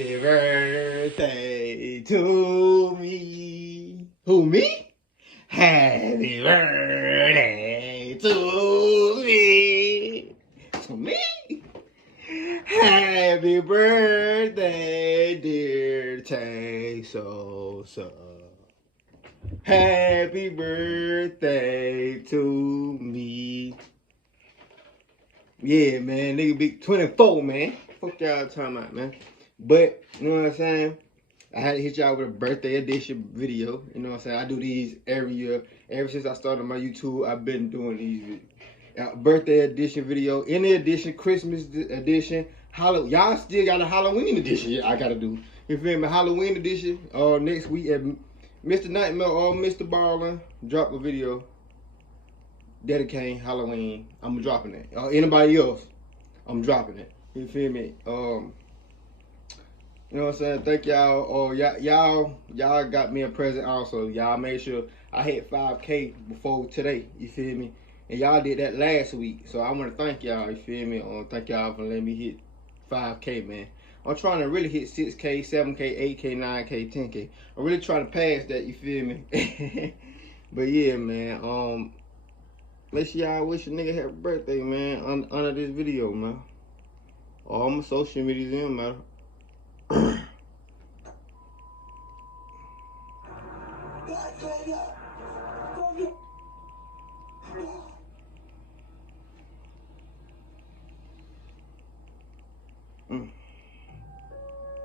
Happy birthday to me. Who, me? Happy birthday to me. To me? Happy birthday, dear Tay-So-So. Happy birthday to me. Yeah, man, nigga be 24, man. Fuck y'all talking about, man. But, you know what I'm saying? I had to hit y'all with a birthday edition video. You know what I'm saying? I do these every year. Ever since I started my YouTube, I've been doing these birthday edition video. Any edition, Christmas edition, y'all still got a Halloween edition I gotta do. You feel me? Halloween edition. Next week at Mr. Nightmare or Mr. Ballin drop a video dedicating Halloween. I'm dropping it. Anybody else, I'm dropping it. You feel me? You know what I'm saying? Thank y'all. Y'all got me a present also. Y'all made sure I hit 5K before today. You feel me? And y'all did that last week. So I want to thank y'all. You feel me? Thank y'all for letting me hit 5K, man. I'm trying to really hit 6K, 7K, 8K, 9K, 10K. I'm really trying to pass that. You feel me? But yeah, man. Make sure y'all wish a nigga happy birthday, man, under this video, man. All my social medias in, man.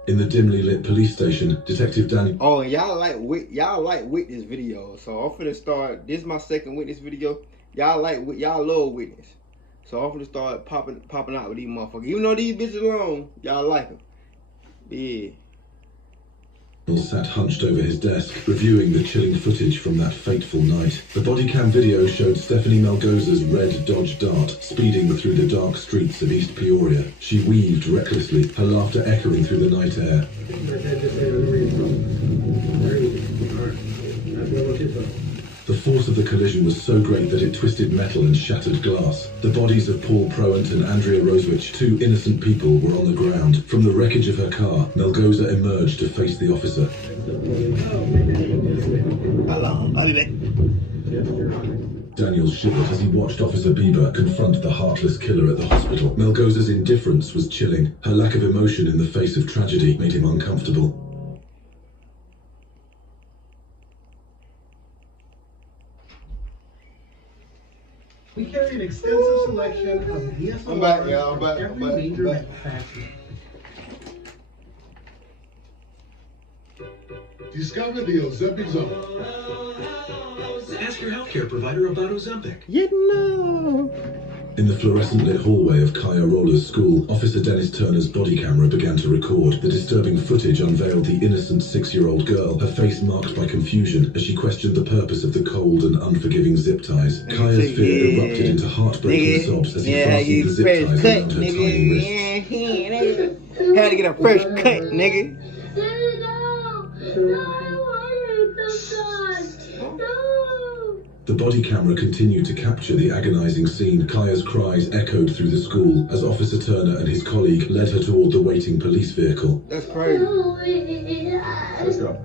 In the dimly lit police station, Detective Daniel. Oh, and y'all like witness videos, so I'm finna start. This is my second witness video. Y'all love witness, so I'm finna start popping out with these motherfuckers. Even though these bitches alone, y'all like them. Yeah. Sat hunched over his desk, reviewing the chilling footage from that fateful night. The Bodycam video showed Stephanie Melgoza's red Dodge Dart speeding through the dark streets of East Peoria. She weaved recklessly, her laughter echoing through the night air. The force of the collision was so great that it twisted metal and shattered glass. The bodies of Paul Proant and Andrea Rosewich, two innocent people, were on the ground. From the wreckage of her car, Melgoza emerged to face the officer. Daniel shivered as he watched Officer Bieber confront the heartless killer at the hospital. Melgoza's indifference was chilling. Her lack of emotion in the face of tragedy made him uncomfortable. We carry an extensive selection of DSLRs I'm back, y'all. from every major manufacturer. Discover the Ozempic Zone. Ask your healthcare provider about Ozempic. You know. In the fluorescent lit hallway of Kaya Roller's school, Officer Dennis Turner's body camera began to record. The disturbing footage unveiled the innocent 6-year-old girl, her face marked by confusion as she questioned the purpose of the cold and unfreaking zip ties. Kaya's fear erupted into heartbreaking sobs as he fastened the zip ties around her tiny wrists. Had to get a fresh cut, nigga. The body camera continued to capture the agonizing scene. Kaya's cries echoed through the school as Officer Turner and his colleague led her toward the waiting police vehicle. That's crazy. Let's go.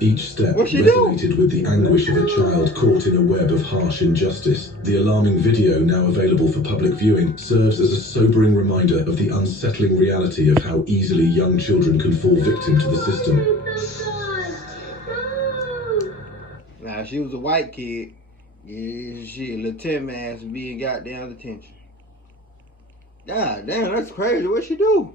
Each step What'd she resonated with the anguish of a child caught in a web of harsh injustice. The alarming video, now available for public viewing, serves as a sobering reminder of the unsettling reality of how easily young children can fall victim to the system. Now, if she was a white kid, yeah, shit, little Tim ass would be in goddamn detention. God damn, that's crazy. What'd she do?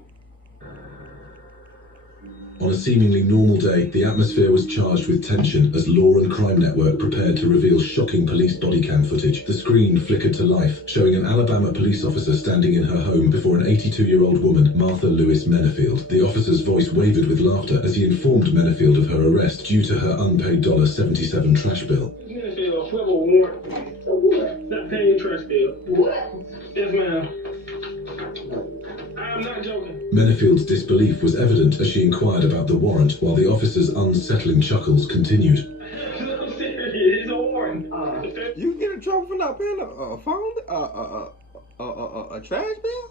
On a seemingly normal day, the atmosphere was charged with tension as Law and Crime Network prepared to reveal shocking police body cam footage. The screen flickered to life, showing an Alabama police officer standing in her home before an 82-year-old woman, Martha Lewis Menafield. The officer's voice wavered with laughter as he informed Menafield of her arrest due to her unpaid $77 trash bill. You gonna say a federal warrant for what? Not paying your trash bill. What? Yes, ma'am. I'm not joking. Menafield's disbelief was evident as she inquired about the warrant, while the officer's unsettling chuckles continued. I'm serious. It's a warrant. You can get in trouble for not paying a phone, a trash bill?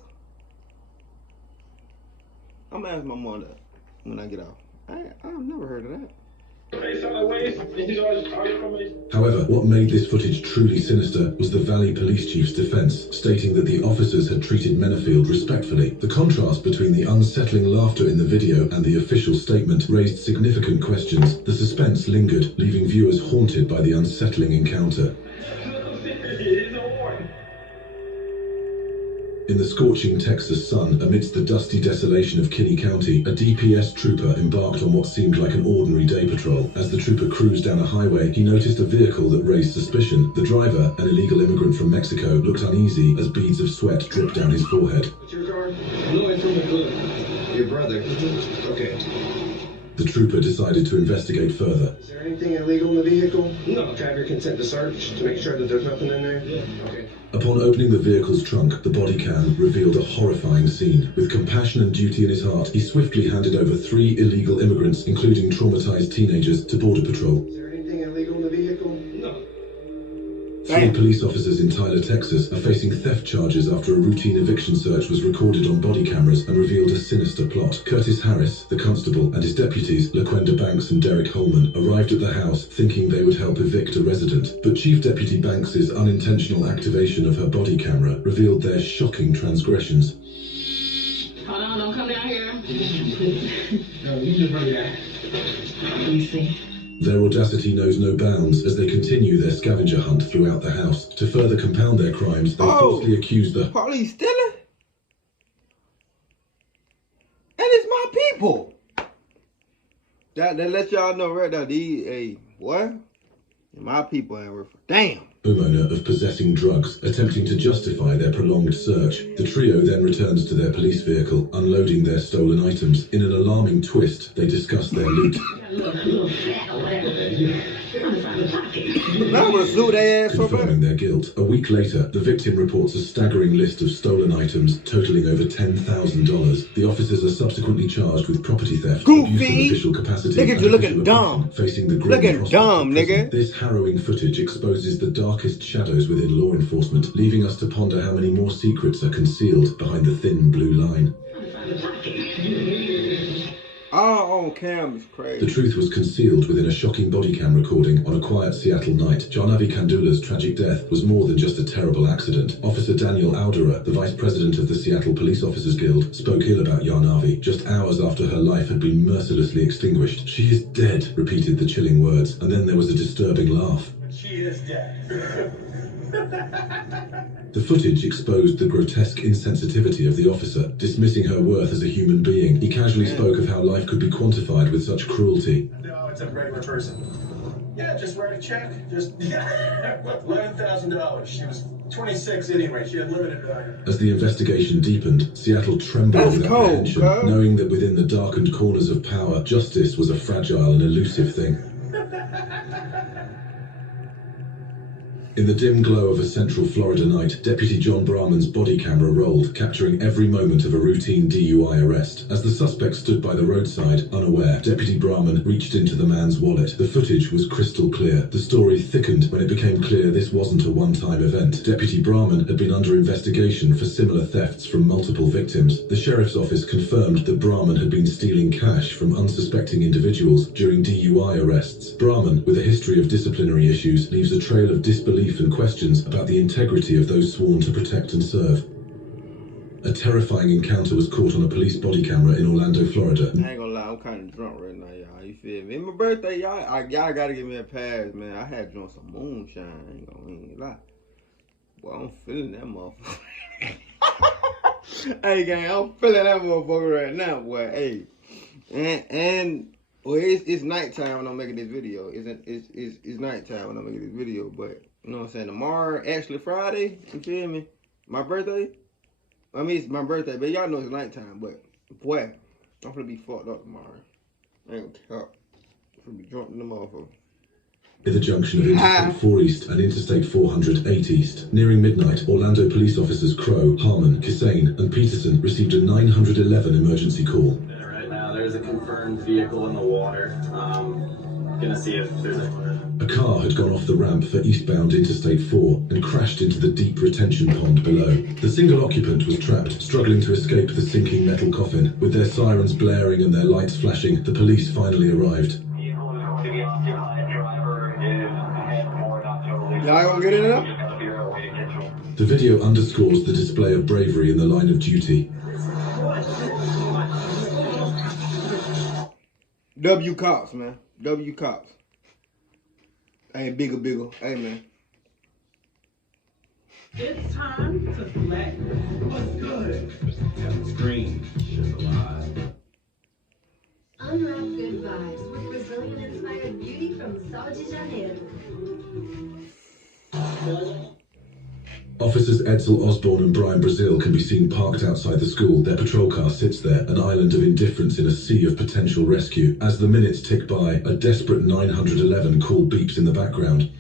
I'm gonna ask my mom that when I get off. I've never heard of that. However, what made this footage truly sinister was the Valley Police Chief's defense, stating that the officers had treated Menafield respectfully. The contrast between the unsettling laughter in the video and the official statement raised significant questions. The suspense lingered, leaving viewers haunted by the unsettling encounter. In the scorching Texas sun, amidst the dusty desolation of Kinney County, a DPS trooper embarked on what seemed like an ordinary day patrol. As the trooper cruised down a highway, he noticed a vehicle that raised suspicion. The driver, an illegal immigrant from Mexico, looked uneasy as beads of sweat dripped down his forehead. What's your car? No, it's from the hood. Your brother. Okay. The trooper decided to investigate further. Is there anything illegal in the vehicle? No. Can I have your consent to search to make sure that there's nothing in there? Yeah. Okay. Upon opening the vehicle's trunk, the body cam revealed a horrifying scene. With compassion and duty in his heart, he swiftly handed over 3 illegal immigrants, including traumatized teenagers, to Border Patrol. Is there anything illegal in the vehicle? No. 3 police officers in Tyler, Texas are facing theft charges after a routine eviction search was recorded on body cameras and revealed a sinister plot. Curtis Harris, the constable, and his deputies, LaQuenda Banks and Derek Holman, arrived at the house thinking they would help evict a resident. But Chief Deputy Banks's unintentional activation of her body camera revealed their shocking transgressions. Hold on, don't come down here. No, you just bring that. You see. Their audacity knows no bounds as they continue their scavenger hunt throughout the house. To further compound their crimes, they falsely accuse the police stealing? And it's my people. That let y'all know right now, what? My people ain't worth a damn. homeowner of possessing drugs, attempting to justify their prolonged search. The trio then returns to their police vehicle, unloading their stolen items. In an alarming twist, they discuss their loot. Confirming their guilt. A week later, the victim reports a staggering list of stolen items totaling over $10,000. The officers are subsequently charged with property theft, abuse of official capacity, look at you looking dumb, facing the looking dumb, nigga. This harrowing footage exposes the darkest shadows within law enforcement, leaving us to ponder how many more secrets are concealed behind the thin blue line. All on cam is crazy. The truth was concealed within a shocking body cam recording on a quiet Seattle night. John Avi Kandula's tragic death was more than just a terrible accident. Officer Daniel Alderer, the vice president of the Seattle Police Officers Guild, spoke ill about Jan Avi just hours after her life had been mercilessly extinguished. "She is dead," repeated the chilling words, and then there was a disturbing laugh. She is dead. The footage exposed the grotesque insensitivity of the officer, dismissing her worth as a human being. He casually spoke of how life could be quantified with such cruelty. No, it's a regular person. Yeah, just write a check. Just $11,000. She was 26 anyway. She had limited value. As the investigation deepened, Seattle trembled with apprehension, knowing that within the darkened corners of power, justice was a fragile and elusive thing. In the dim glow of a central Florida night, Deputy John Brahman's body camera rolled, capturing every moment of a routine DUI arrest. As the suspect stood by the roadside, unaware, Deputy Brahman reached into the man's wallet. The footage was crystal clear. The story thickened when it became clear this wasn't a one-time event. Deputy Brahman had been under investigation for similar thefts from multiple victims. The sheriff's office confirmed that Brahman had been stealing cash from unsuspecting individuals during DUI arrests. Brahman, with a history of disciplinary issues, leaves a trail of disbelief and questions about the integrity of those sworn to protect and serve. A terrifying encounter was caught on a police body camera in Orlando, Florida. I ain't gonna lie, I'm kind of drunk right now, y'all. You feel me? It's my birthday, y'all. Y'all gotta give me a pass, man. I had drunk some moonshine. I ain't gonna lie. Boy, I'm feeling that motherfucker. Hey, gang, I'm feeling that motherfucker right now, boy. Hey, well, it's nighttime when I'm making this video. It's nighttime when I'm making this video, but you know what I'm saying? Tomorrow, actually Friday, you feel me? My birthday. I mean, it's my birthday, but y'all know it's nighttime. But boy, I'm gonna be fucked up tomorrow. I ain't gonna talk. I'm gonna be drunk in the motherfucker. At the junction of Interstate 4 East and Interstate 408 East. Nearing midnight, Orlando police officers Crow, Harmon, Kissane, and Peterson received a 911 emergency call. Right now, there's a confirmed vehicle in the water. Gonna see if there's anyone. A car had gone off the ramp for eastbound Interstate 4 and crashed into the deep retention pond below. The single occupant was trapped, struggling to escape the sinking metal coffin. With their sirens blaring and their lights flashing, the police finally arrived. Y'all gonna get in there? The video underscores the display of bravery in the line of duty. W cops, man. W cops. Hey, bigger. Hey, man. It's time to flex. What's good? Screen. She's alive. Unwrap good vibes with Brazilian-inspired beauty from Sao de Janeiro. Officers Edsel Osborne and Brian Brazil can be seen parked outside the school. Their patrol car sits there, an island of indifference in a sea of potential rescue. As the minutes tick by, a desperate 911 call beeps in the background.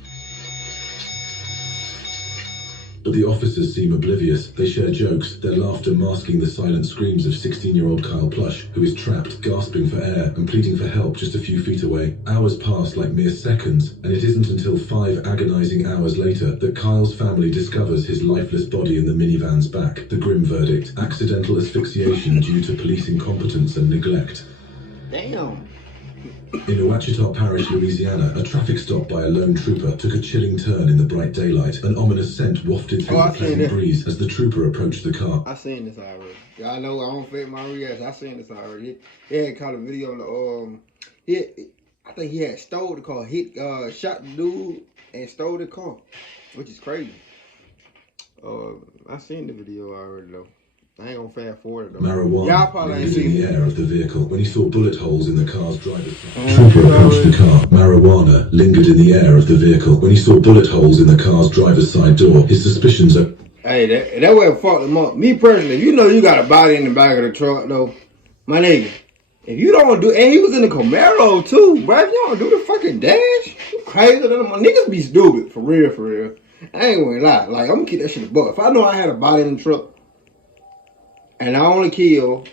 But the officers seem oblivious. They share jokes, their laughter masking the silent screams of 16-year-old Kyle Plush, who is trapped, gasping for air and pleading for help just a few feet away. Hours pass like mere seconds, and it isn't until 5 agonizing hours later that Kyle's family discovers his lifeless body in the minivan's back. The grim verdict: accidental asphyxiation due to police incompetence and neglect. Damn. In Ouachita Parish, Louisiana, a traffic stop by a lone trooper took a chilling turn in the bright daylight. An ominous scent wafted through the pleasant breeze as the trooper approached the car. I seen this already. Y'all know I don't fake my reaction. I seen this already. He had caught a video on the I think he had stole the car. Shot the dude and stole the car, which is crazy. I seen the video already though. I ain't gonna fast forward it though. Marijuana Y'all probably ain't seen in the it. air of the vehicle when he saw bullet holes in the car's driver's side. Trooper approached the car. Marijuana lingered in the air of the vehicle when he saw bullet holes in the car's driver's side door. His suspicions are... Hey, that way fucked him up. Me personally, if you know you got a body in the back of the truck though, my nigga, if you don't do, and he was in the Camaro too, bro. If you don't do the fucking dash, you crazy. Niggas be stupid, for real. I ain't gonna lie. Like, I'm gonna keep that shit a buck. If I know I had a body in the truck, and I only kill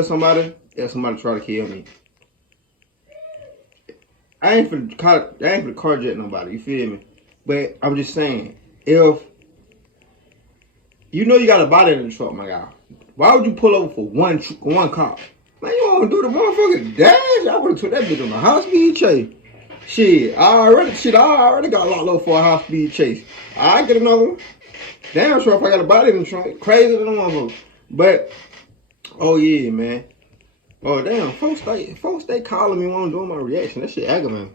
somebody if somebody try to kill me. I ain't for the carjack nobody, you feel me? But I'm just saying, if you know you got a body in the truck, my guy, why would you pull over for one cop? Man, you want to do the motherfucking dash? I would have took that bitch on a high speed chase. Shit, I already got locked up for a high speed chase. I get another one. Damn sure if I got a body in the trunk, crazy than a motherfucker. But, oh yeah, man. Oh damn, folks they calling me when I'm doing my reaction. That shit aggravating.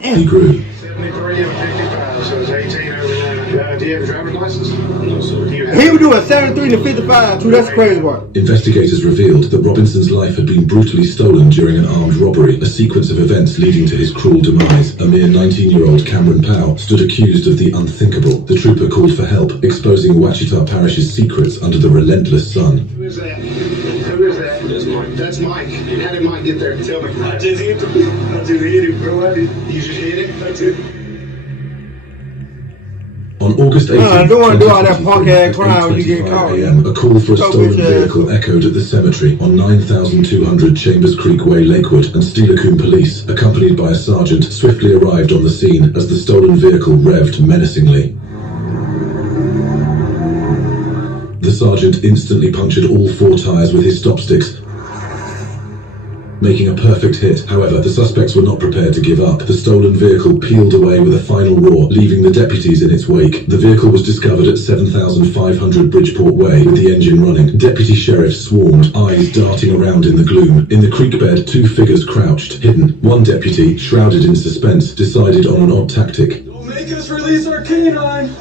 He grew. 73 and 55, so it's 18 over 9. Do you have a driver's license? No, sir. Do you have... He was doing 73 to 55 too, that's the crazy part. Investigators revealed that Robinson's life had been brutally stolen during an armed robbery, a sequence of events leading to his cruel demise. A mere 19-year-old Cameron Powell stood accused of the unthinkable. The trooper called for help, exposing Ouachita Parish's secrets under the relentless sun. Who is that? Who is that? That's Mike. That's Mike. How did Mike get there? Tell me. I just hit him. Bro. You just hit it? That's it. On August 18th, I don't want to do all that punk ass crime when you get caught. a call for a stolen vehicle echoed at the cemetery on 9200 Chambers Creek Way, Lakewood, and Steilacoom police, accompanied by a sergeant, swiftly arrived on the scene as the stolen vehicle revved menacingly. The sergeant instantly punctured all 4 tires with his stopsticks, making a perfect hit. However, the suspects were not prepared to give up. The stolen vehicle peeled away with a final roar, leaving the deputies in its wake. The vehicle was discovered at 7500 Bridgeport Way, with the engine running. Deputy sheriffs swarmed, eyes darting around in the gloom. In the creek bed, 2 figures crouched, hidden. One deputy, shrouded in suspense, decided on an odd tactic. Don't make us release our canine!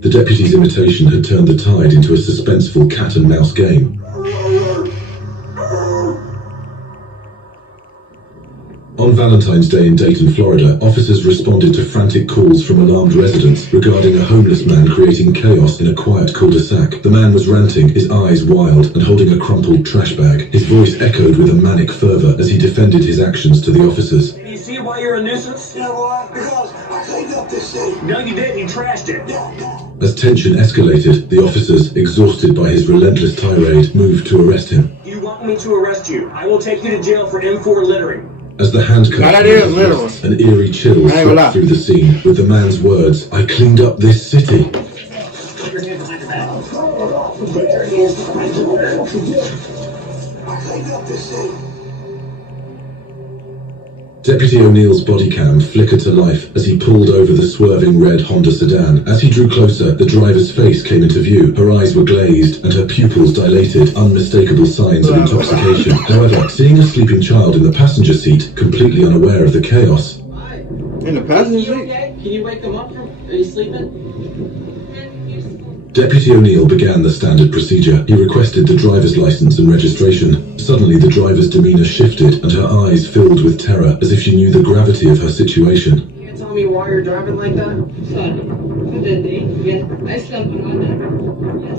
The deputy's imitation had turned the tide into a suspenseful cat-and-mouse game. On Valentine's Day in Dayton, Florida, officers responded to frantic calls from alarmed residents regarding a homeless man creating chaos in a quiet cul-de-sac. The man was ranting, his eyes wild, and holding a crumpled trash bag. His voice echoed with a manic fervor as he defended his actions to the officers. You see why you're a nuisance? You know why? Because I cleaned up this city. No, you didn't. You trashed it. As tension escalated, the officers, exhausted by his relentless tirade, moved to arrest him. You want me to arrest you. I will take you to jail for M4 littering. As the handcuffs Now that is literal. an eerie chill I ain't gonna lie. swept through the scene with the man's words, "I cleaned up this city." Put your hands behind your back. I cleaned up this city. Deputy O'Neill's body cam flickered to life as he pulled over the swerving red Honda sedan. As he drew closer, the driver's face came into view. Her eyes were glazed and her pupils dilated, unmistakable signs of intoxication. However, seeing a sleeping child in the passenger seat, completely unaware of the chaos. In the passenger seat? Okay? Can you wake them up? Are you sleeping? Deputy O'Neill began the standard procedure. He requested the driver's license and registration. Suddenly, the driver's demeanor shifted and her eyes filled with terror, as if she knew the gravity of her situation. You can't tell me why you're driving like that? Sorry. For the day? Yes. I slept on that. Yes.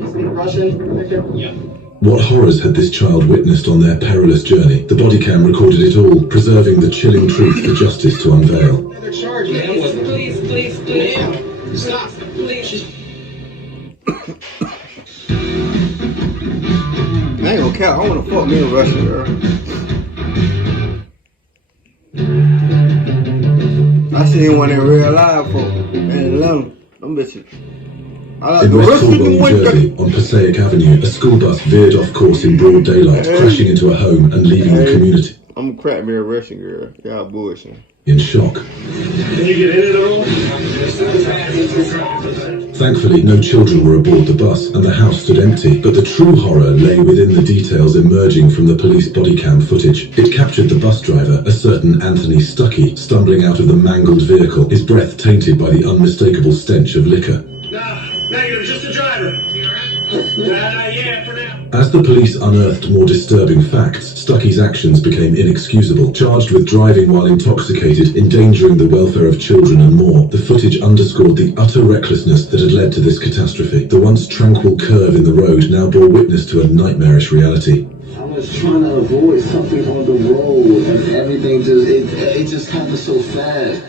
You speak Russian, Victor? Yeah. What horrors had this child witnessed on their perilous journey? The body cam recorded it all, preserving the chilling truth for justice to unveil. Another charge, Please, please. Stop. Please. I ain't gonna count. I wanna fuck me a Russian girl. I seen one in real life for in Atlanta. Them bitches. I like In the West Russian Cornwall, New one. Jersey, on Passaic Avenue, a school bus veered off course in broad daylight, crashing into a home and leaving the community I'm gonna crack me a Russian girl. Y'all bullshit. in shock. Can you get in it at all? Thankfully, no children were aboard the bus, and the house stood empty. But the true horror lay within the details emerging from the police body cam footage. It captured the bus driver, a certain Anthony Stuckey, stumbling out of the mangled vehicle, his breath tainted by the unmistakable stench of liquor. Nah, negative, just a driver. Yeah, for now. As the police unearthed more disturbing facts, Stuckey's actions became inexcusable. Charged with driving while intoxicated, endangering the welfare of children and more, the footage underscored the utter recklessness that had led to this catastrophe. The once tranquil curve in the road now bore witness to a nightmarish reality. I was trying to avoid something on the road, and everything it just happened so fast.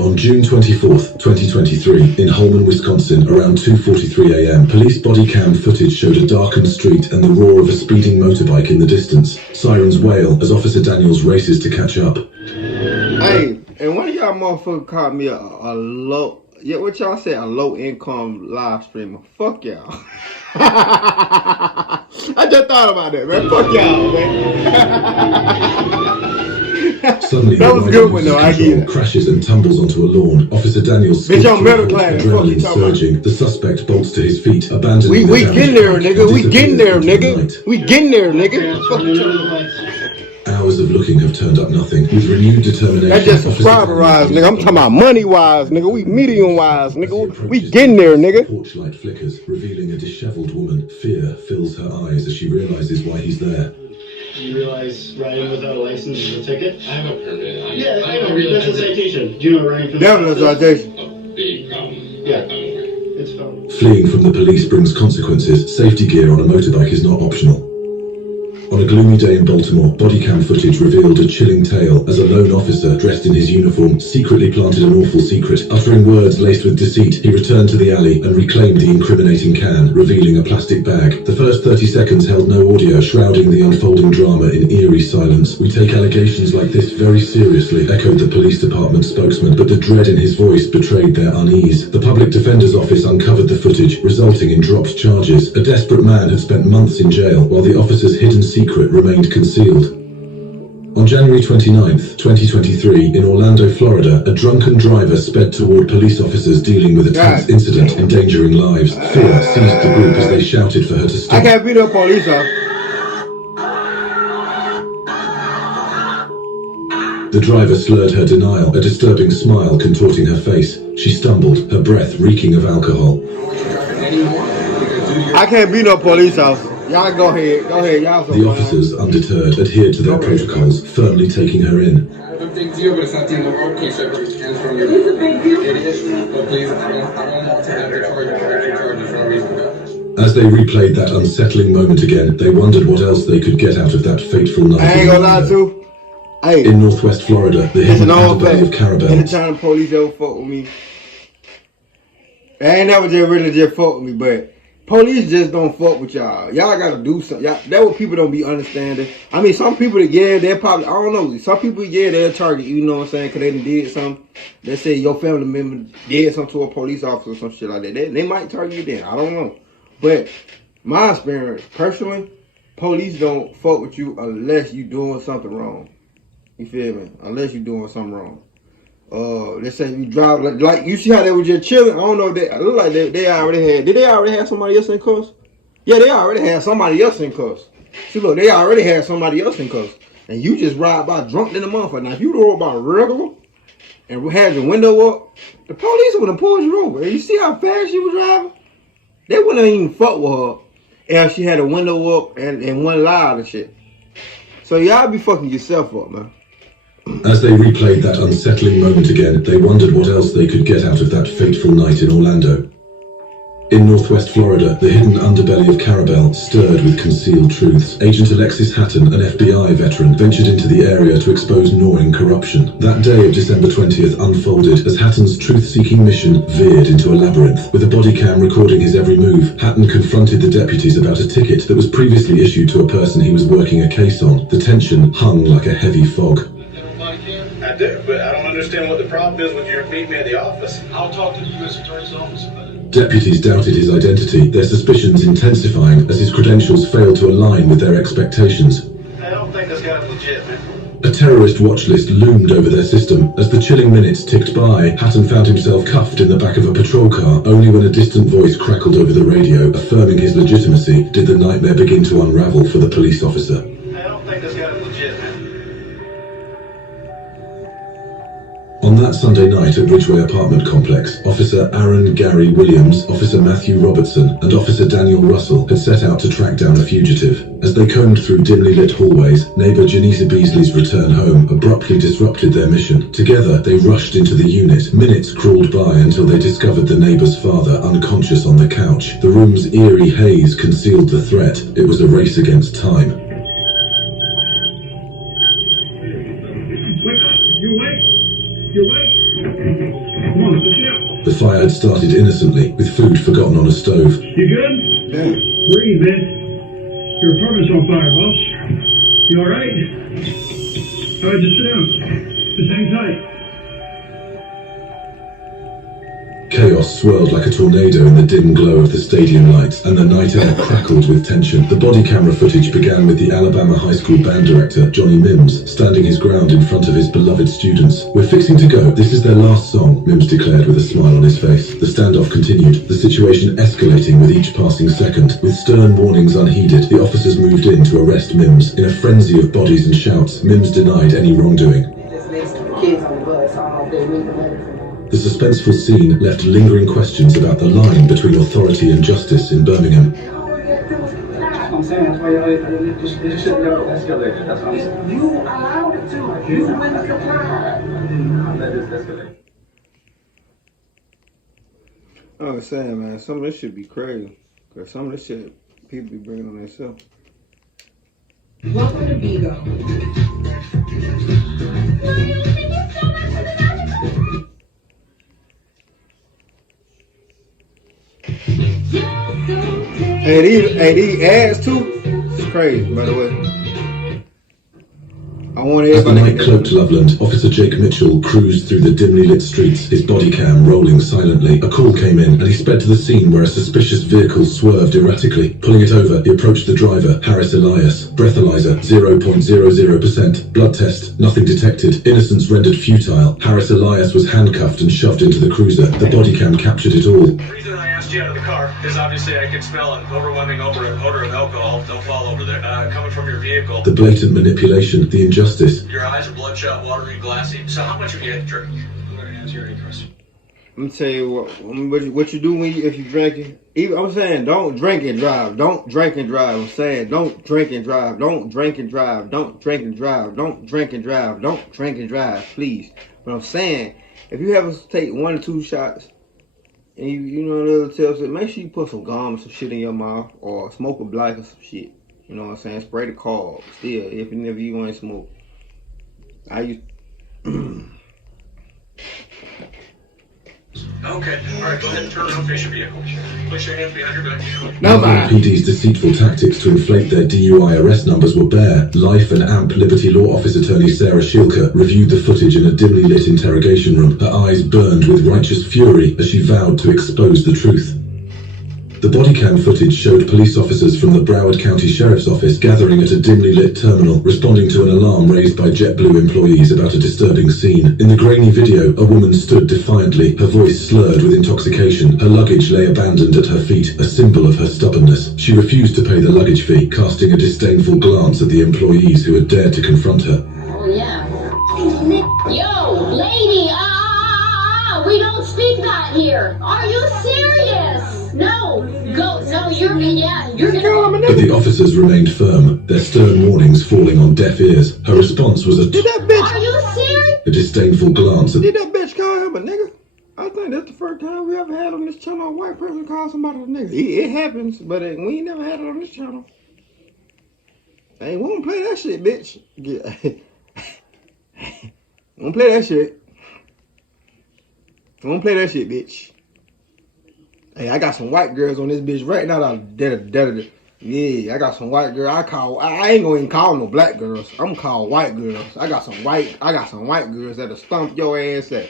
On June 24th, 2023, in Holman, Wisconsin, around 2:43 a.m., police body cam footage showed a darkened street and the roar of a speeding motorbike in the distance. Sirens wail as Officer Daniels races to catch up. Hey, and one of y'all motherfuckers called me a low, yeah, what y'all say, a low income live streamer. Fuck y'all. I just thought about that, man. Fuck y'all, man. Suddenly, that was a good one, though. I get it. Crashes and tumbles onto a lawn. Officer Daniels bitch, I'm middle class. Adrenaline surging. The suspect bolts to his feet, abandoning. We getting there, nigga. We getting there, nigga. We getting there, nigga. Hours of looking have turned up nothing. With renewed determination. That's just subscriber-wise, nigga. I'm talking about money-wise, nigga. We medium-wise, nigga. We getting there, nigga. Porchlight flickers, revealing a disheveled woman. Fear fills her eyes as she realizes why he's there. You realize riding without a license is a ticket? I have a permit. I know. That's a citation. Do you know riding for definitely a citation. A big problem. Yeah. It's fun. Fleeing from the police brings consequences. Safety gear on a motorbike is not optional. On a gloomy day in Baltimore, body cam footage revealed a chilling tale as a lone officer, dressed in his uniform, secretly planted an awful secret. Uttering words laced with deceit, he returned to the alley and reclaimed the incriminating can, revealing a plastic bag. The first 30 seconds held no audio, shrouding the unfolding drama in eerie silence. "We take allegations like this very seriously," echoed the police department spokesman, but the dread in his voice betrayed their unease. The public defender's office uncovered the footage, resulting in dropped charges. A desperate man had spent months in jail, while the officer's hidden secret remained concealed. On January 29th, 2023, in Orlando, Florida, a drunken driver sped toward police officers dealing with a tense incident, endangering lives. Fear seized the group as they shouted for her to stop. I can't beat up police officer. The driver slurred her denial, a disturbing smile contorting her face. She stumbled, her breath reeking of alcohol. I can't beat no police officer. Y'all go ahead, y'all so The officers, undeterred, adhered to their protocols, firmly taking her in. It's a big deal, but it's not the end of the world. Can you separate your hands from your idiot? But please, I don't want to have to charge for no reason. As they replayed that unsettling moment again, they wondered what else they could get out of that fateful night. I ain't gonna lie to. Hey, in Northwest Florida, the hidden Alabama of Carabels. Anytime the police ever fuck with me, they ain't never just really just fuck with me, but police just don't fuck with y'all. Y'all gotta do something. That's what people don't be understanding. I mean, some people, yeah, they're probably, I don't know. Some people, yeah, they'll target you, you know what I'm saying, because they done did something. They say your family member did something to a police officer or some shit like that. They might target you then. I don't know. But my experience, personally, police don't fuck with you unless you doing something wrong. You feel me? Unless you doing something wrong. They say you drive like you see how they were just chilling. I don't know. They look like they already had. Did they already have somebody else in cuffs? Yeah, they already had somebody else in cuffs. See, look, they already had somebody else in cuffs, and you just ride by drunk in the motherfucker. Now, if you rode by regular and had your window up, the police would have pulled you over. And you see how fast she was driving? They wouldn't even fuck with her if she had a window up and one loud and shit. So y'all be fucking yourself up, man. As they replayed that unsettling moment again, they wondered what else they could get out of that fateful night in Orlando. In Northwest Florida, the hidden underbelly of Carabel stirred with concealed truths. Agent Alexis Hatton, an FBI veteran, ventured into the area to expose gnawing corruption. That day of December 20th unfolded as Hatton's truth-seeking mission veered into a labyrinth. With a Bodycam recording his every move, Hatton confronted the deputies about a ticket that was previously issued to a person he was working a case on. The tension hung like a heavy fog. I do, but I don't understand what the problem is with your meeting me at the office. I'll talk to the U.S. Attorney's Office about it. Deputies doubted his identity, their suspicions intensifying as his credentials failed to align with their expectations. I don't think this guy's legit, man. A terrorist watch list loomed over their system. As the chilling minutes ticked by, Hatton found himself cuffed in the back of a patrol car. Only when a distant voice crackled over the radio, affirming his legitimacy, did the nightmare begin to unravel for the police officer. I don't think this guy's legit, man. On that Sunday night at Ridgeway Apartment Complex, Officer Aaron Gary Williams, Officer Matthew Robertson, and Officer Daniel Russell had set out to track down a fugitive. As they combed through dimly lit hallways, neighbor Janisa Beasley's return home abruptly disrupted their mission. Together, they rushed into the unit. Minutes crawled by until they discovered the neighbor's father unconscious on the couch. The room's eerie haze concealed the threat. It was a race against time. You awake? Come on, let's get out. The fire had started innocently, with food forgotten on a stove. You good? Breathe, man. Your apartment's on fire, boss. You alright? Alright, just sit down. Just hang tight. Chaos swirled like a tornado in the dim glow of the stadium lights, and the night air crackled with tension. The body camera footage began with the Alabama High School band director, Johnny Mims, standing his ground in front of his beloved students. "We're fixing to go. This is their last song," Mims declared with a smile on his face. The standoff continued, the situation escalating with each passing second. With stern warnings unheeded, the officers moved in to arrest Mims. In a frenzy of bodies and shouts, Mims denied any wrongdoing. The suspenseful scene left lingering questions about the line between authority and justice in Birmingham. I'm saying that's why you shouldn't have escalated. That's what I'm saying. You allowed it to. You went complied. Let this escalate. I was saying, man, some of this shit be crazy. Cause some of this shit people be bringing on themselves. Welcome to Vigo. Hey, these ads too. It's crazy, by the way. I want As the everybody. night cloaked Loveland, Officer Jake Mitchell cruised through the dimly lit streets, his body cam rolling silently. A call came in, and he sped to the scene where a suspicious vehicle swerved erratically. Pulling it over, he approached the driver, Harris Elias. Breathalyzer, 0.00%. Blood test, nothing detected. Innocence rendered futile. Harris Elias was handcuffed and shoved into the cruiser. The body cam captured it all. The reason I asked you out of the car is obviously I could smell an overwhelming odor of alcohol. Don't fall over there. Coming from your vehicle. The blatant manipulation, the injustice. Your eyes are bloodshot, watery, glassy. So how much are you drinking? I'm going to answer any question. Let me tell you what you do when if you drinking. Even I'm saying don't drink and drive. Don't drink and drive. I'm saying don't drink and drive. Don't drink and drive. Don't drink and drive. Don't drink and drive. Don't drink and drive. Please. But I'm saying if you have to take 1 or 2 shots and you know little tips, make sure you put some gum or some shit in your mouth or smoke a black or some shit. You know what I'm saying? Spray the carb. Still, if you want to smoke. I used. Oh, Okay. All right, go ahead and turn around, face your vehicle. Place your hands behind your back. No, PD's deceitful tactics to inflate their DUI arrest numbers were bare. Life and AMP Liberty Law Office Attorney Sarah Shilker reviewed the footage in a dimly lit interrogation room. Her eyes burned with righteous fury as she vowed to expose the truth. The bodycam footage showed police officers from the Broward County Sheriff's Office gathering at a dimly lit terminal, responding to an alarm raised by JetBlue employees about a disturbing scene. In the grainy video, a woman stood defiantly, her voice slurred with intoxication. Her luggage lay abandoned at her feet, a symbol of her stubbornness. She refused to pay the luggage fee, casting a disdainful glance at the employees who had dared to confront her. Oh, yeah. Yo, lady, we don't speak that here. Are you serious? No, go, no, you're gonna... But the officers remained firm, their stern warnings falling on deaf ears. Her response was Did that bitch? Are you serious? a disdainful glance at... Did that bitch call him a nigga? I think that's the first time we ever had on this channel a white person call somebody a nigga. It happens, but we ain't never had it on this channel. Hey, we don't play that shit, bitch. We don't play that shit. We don't play that shit, bitch. Hey, I got some white girls on this bitch right now. Yeah, I got some white girls. I ain't gonna even call no black girls. I'm gonna call white girls. I got some white girls that'll stomp your ass at.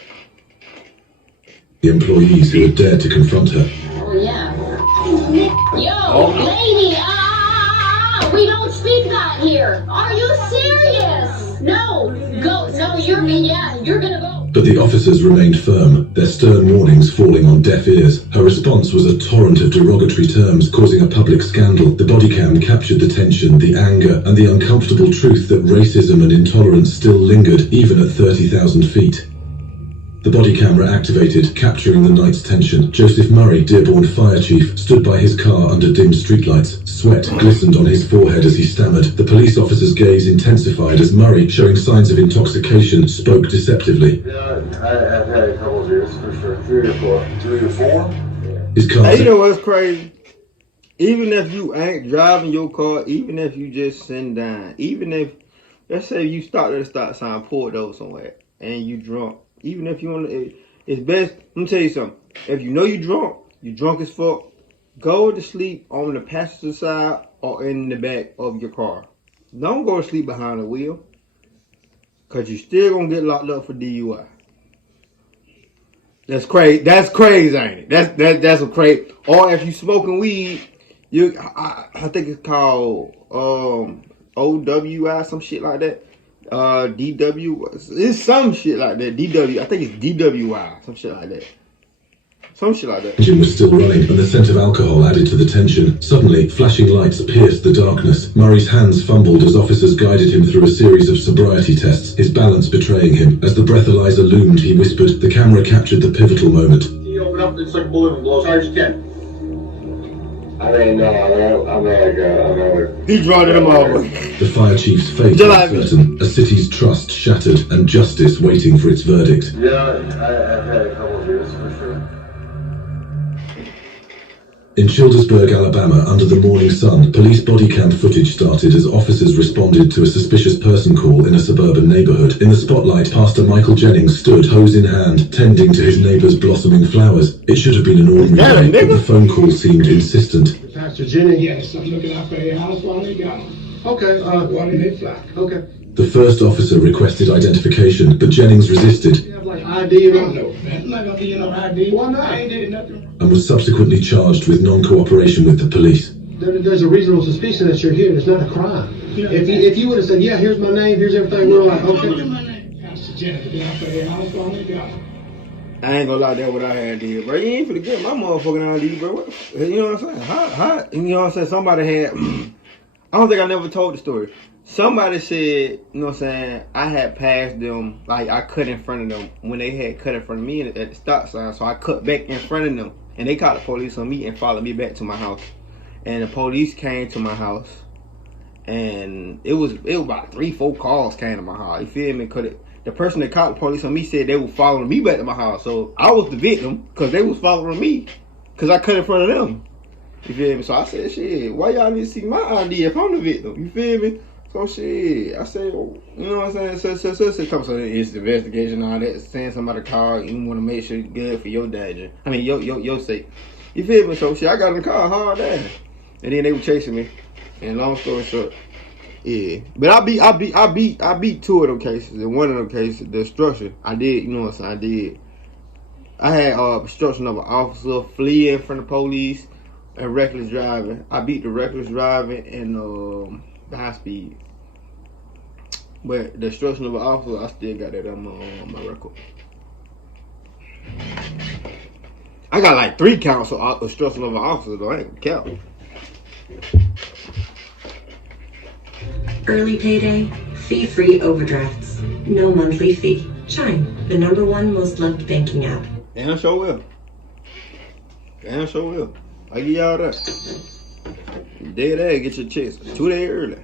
The employees who had dared to confront her. Oh, yeah. Yo, lady, we don't speak that here. Are you serious? No, go, no, you're gonna go. But the officers remained firm, their stern warnings falling on deaf ears. Her response was a torrent of derogatory terms, causing a public scandal. The bodycam captured the tension, the anger, and the uncomfortable truth that racism and intolerance still lingered, even at 30,000 feet. The body camera activated, capturing the night's tension. Joseph Murray, Dearborn Fire Chief, stood by his car under dim streetlights. Sweat glistened on his forehead as he stammered. The police officer's gaze intensified as Murray, showing signs of intoxication, spoke deceptively. Yeah, I've had a couple of beers, for sure. 3 or 4. 3 or 4? His car... Hey, you know what's crazy? Even if you ain't driving your car, even if you just sitting down, even if, let's say you start at a stop sign, pulled over somewhere, and you drunk, even if you want to, it's best, let me tell you something. If you know you drunk as fuck, go to sleep on the passenger side or in the back of your car. Don't go to sleep behind the wheel, because you're still going to get locked up for DUI. That's crazy, ain't it? That's a crazy. Or if you smoking weed, I think it's called OWI, some shit like that. DW, it's some shit like that. DW, I think it's DWI, some shit like that. Some shit like that. The engine was still running, and the scent of alcohol added to the tension. Suddenly, flashing lights pierced the darkness. Murray's hands fumbled as officers guided him through a series of sobriety tests, his balance betraying him. As the breathalyzer loomed, he whispered. The camera captured the pivotal moment. You open up, it's like a balloon blows. Sergeant Ken. I mean, no, I'm like... He's running them over. The fire chief's fate was certain, a city's trust shattered, and justice waiting for its verdict. Yeah, I've had a couple of beers, for sure. In Childersburg, Alabama, under the morning sun, police bodycam footage started as officers responded to a suspicious person call in a suburban neighborhood. In the spotlight, Pastor Michael Jennings stood, hose in hand, tending to his neighbor's blossoming flowers. It should have been an ordinary day, but the phone call seemed insistent. Pastor Jennings? Yes, I'm looking out for your house while they go. Okay, While they fly. okay. The first officer requested identification, but Jennings resisted. You have like ID and all? No, man, I'm not gonna give you no ID. Why not? I ain't did nothing. And was subsequently charged with non-cooperation with the police. There's a reasonable suspicion that you're here. It's not a crime. If you would have said, yeah, here's my name, here's everything, we're like, okay. Pastor Jennifer, looking out for your house while they go. I ain't gonna lie, that's what I had did, bro. You ain't finna get my motherfucking ID, bro. You know what I'm saying? How, you know what I'm saying? Somebody had, I don't think I never told the story. Somebody said, you know what I'm saying, I had passed them, like I cut in front of them when they had cut in front of me at the stop sign. So I cut back in front of them. And they called the police on me and followed me back to my house. And the police came to my house. And it was about 3-4 calls came to my house. You feel me? Cause the person that called the police on me said they were following me back to my house. So I was the victim because they was following me. Because I cut in front of them. You feel me? So I said, shit, why y'all need to see my ID if I'm the victim? You feel me? So shit, I said, you know what I'm saying? So it comes to this investigation, all that, saying somebody called, you want to make sure it's good for your dad. I mean, your sake. You feel me? So shit, I got in the car hard there, and then they were chasing me. And long story short, yeah. But I beat two of them cases. And one of them cases, the obstruction, I did. You know what I'm saying? I had obstruction of an officer, fleeing from the police, and reckless driving. I beat the reckless driving and the high speed. But the obstruction of an officer, I still got that on my record. I got like 3 counts of obstruction of an officer, though. I ain't gonna count. Early payday, fee-free overdrafts, no monthly fee. Chime, the #1 most loved banking app. Damn sure will. Damn sure will. I give y'all that. Day of that, get your checks 2 days early.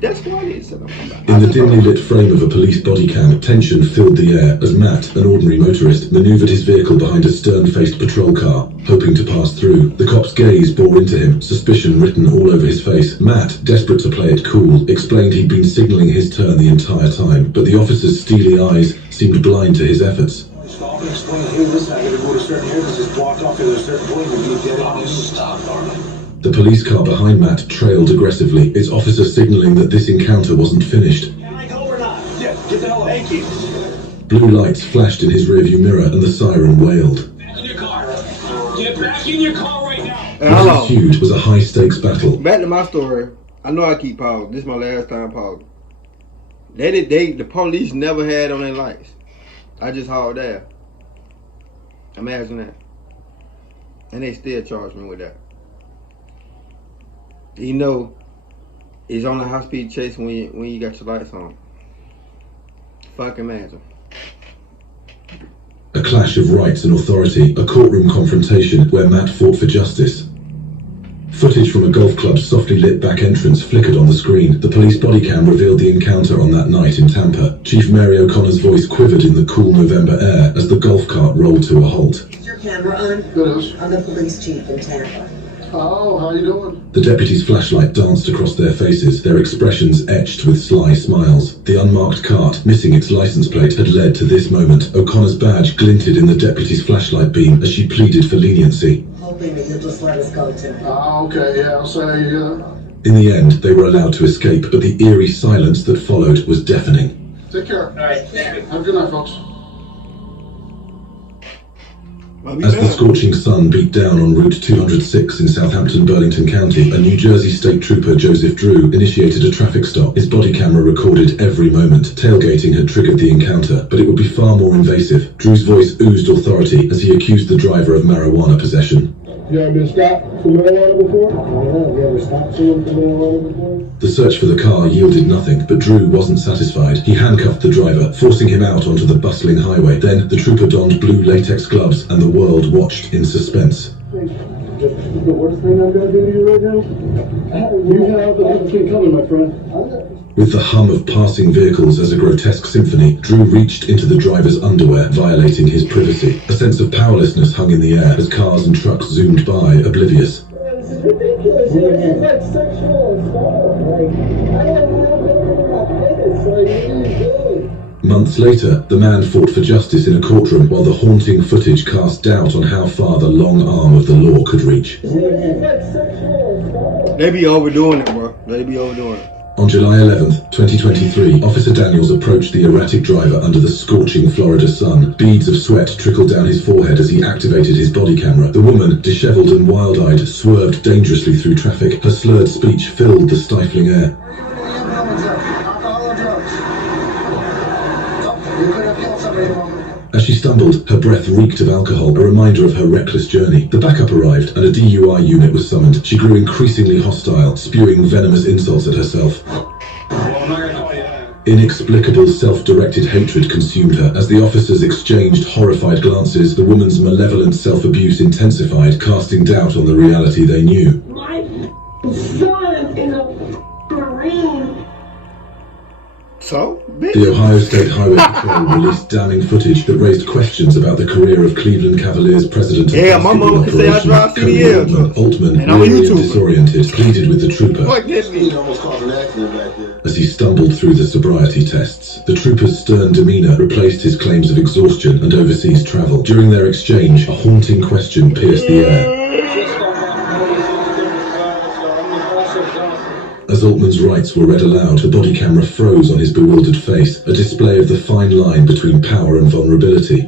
That's why I need to set up. In the dimly lit frame of a police body cam, tension filled the air as Matt, an ordinary motorist, manoeuvred his vehicle behind a stern-faced patrol car, hoping to pass through. The cop's gaze bore into him, suspicion written all over his face. Matt, desperate to play it cool, explained he'd been signalling his turn the entire time, but the officer's steely eyes seemed blind to his efforts. Stop and explain, hey, listen, I gotta go to certain areas, it's blocked off at a certain point, we'll be dead on. Stop, darling. The police car behind Matt trailed aggressively, its officer signaling that this encounter wasn't finished. Can I go or not? Yeah, get the hell, thank you. Blue lights flashed in his rearview mirror and the siren wailed. Back in your car. Get back in your car right now. What ensued was a high-stakes battle. Back to my story. I know I keep pausing. This is my last time pausing. The police never had on their lights. I just hauled there. Imagine that. And they still charge me with that. You know, it's only high-speed chase when you got your lights on. Fuck imagine. A clash of rights and authority, a courtroom confrontation where Matt fought for justice. Footage from a golf club's softly lit back entrance flickered on the screen. The police body cam revealed the encounter on that night in Tampa. Chief Mary O'Connor's voice quivered in the cool November air as the golf cart rolled to a halt. Is your camera on? It is. I'm the police chief in Tampa. Oh, how you doing? The deputy's flashlight danced across their faces, their expressions etched with sly smiles. The unmarked cart, missing its license plate, had led to this moment. O'Connor's badge glinted in the deputy's flashlight beam as she pleaded for leniency. Hoping that you'll just let us go, Tim. Oh, okay, yeah, I'll say, In the end, they were allowed to escape, but the eerie silence that followed was deafening. Take care. All right, have a good night, folks. As the scorching sun beat down on Route 206 in Southampton, Burlington County, a New Jersey State Trooper, Joseph Drew, initiated a traffic stop. His body camera recorded every moment. Tailgating had triggered the encounter, but it would be far more invasive. Drew's voice oozed authority as he accused the driver of marijuana possession. You ever been stopped for marijuana before? I don't know. You ever stopped someone for marijuana before? The search for the car yielded nothing, but Drew wasn't satisfied. He handcuffed the driver, forcing him out onto the bustling highway. Then the trooper donned blue latex gloves, and the world watched in suspense. The worst thing I'm gonna do to you right now? You have everything coming, my friend. With the hum of passing vehicles as a grotesque symphony, Drew reached into the driver's underwear, violating his privacy. A sense of powerlessness hung in the air as cars and trucks zoomed by, oblivious. This is ridiculous. This is like sexual assault. Like, I don't have anything in my face. Like, what are you doing? Months later, the man fought for justice in a courtroom while the haunting footage cast doubt on how far the long arm of the law could reach. They be overdoing it, bro. They be overdoing it. On July 11th, 2023, Officer Daniels approached the erratic driver under the scorching Florida sun. Beads of sweat trickled down his forehead as he activated his body camera. The woman, disheveled and wild-eyed, swerved dangerously through traffic. Her slurred speech filled the stifling air. As she stumbled, her breath reeked of alcohol, a reminder of her reckless journey. The backup arrived, and a DUI unit was summoned. She grew increasingly hostile, spewing venomous insults at herself. Inexplicable self-directed hatred consumed her. As the officers exchanged horrified glances, the woman's malevolent self-abuse intensified, casting doubt on the reality they knew. My son is a Marine. So, The Ohio State Highway Patrol released damning footage that raised questions about the career of Cleveland Cavaliers president and basketball operations Kobe Altman, weary and disoriented, pleaded with the trooper. As he stumbled through the sobriety tests, the trooper's stern demeanor replaced his claims of exhaustion and overseas travel. During their exchange, a haunting question pierced the air. As Altman's rights were read aloud, the body camera froze on his bewildered face, a display of the fine line between power and vulnerability.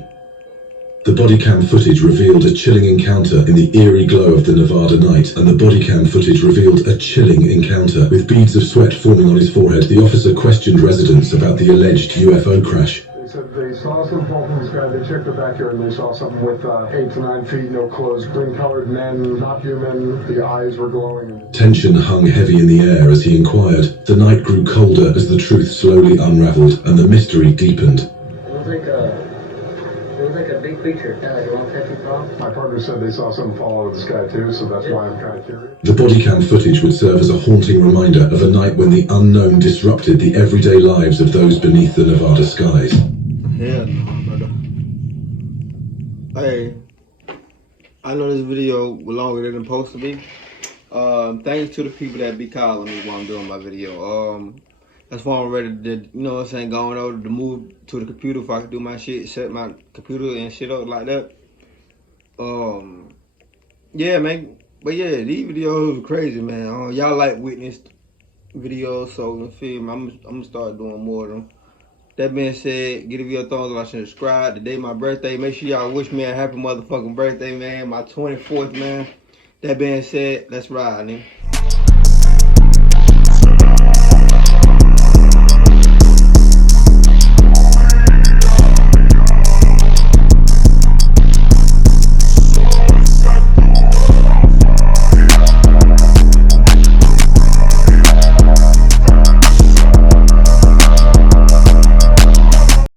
The bodycam footage revealed a chilling encounter in the eerie glow of the Nevada night, and the bodycam footage revealed a chilling encounter. With beads of sweat forming on his forehead, the officer questioned residents about the alleged UFO crash. They said they saw some fall from the sky. They checked the backyard and they saw something with 8 to 9 feet, no clothes, green-colored men, not human. The eyes were glowing. Tension hung heavy in the air as he inquired. The night grew colder as the truth slowly unraveled, and the mystery deepened. It was like a big creature, like a long tattoo frog. My partner said they saw something fall out of the sky too, so that's why I'm kind of curious. The bodycam footage would serve as a haunting reminder of a night when the unknown disrupted the everyday lives of those beneath the Nevada skies. Hell no, brother. Hey, I know this video was longer than it's supposed to be. Thanks to the people that be calling me while I'm doing my video. That's why I'm ready to, you know what I'm saying, going over to move to the computer if I can do my shit, set my computer and shit up like that. Yeah, man. But yeah, these videos are crazy, man. Y'all like witness videos, so you feel me? I'm gonna start doing more of them. That being said, give me a thumbs up, like and subscribe. Today my birthday. Make sure y'all wish me a happy motherfucking birthday, man. My 24th, man. That being said, let's ride, nigga.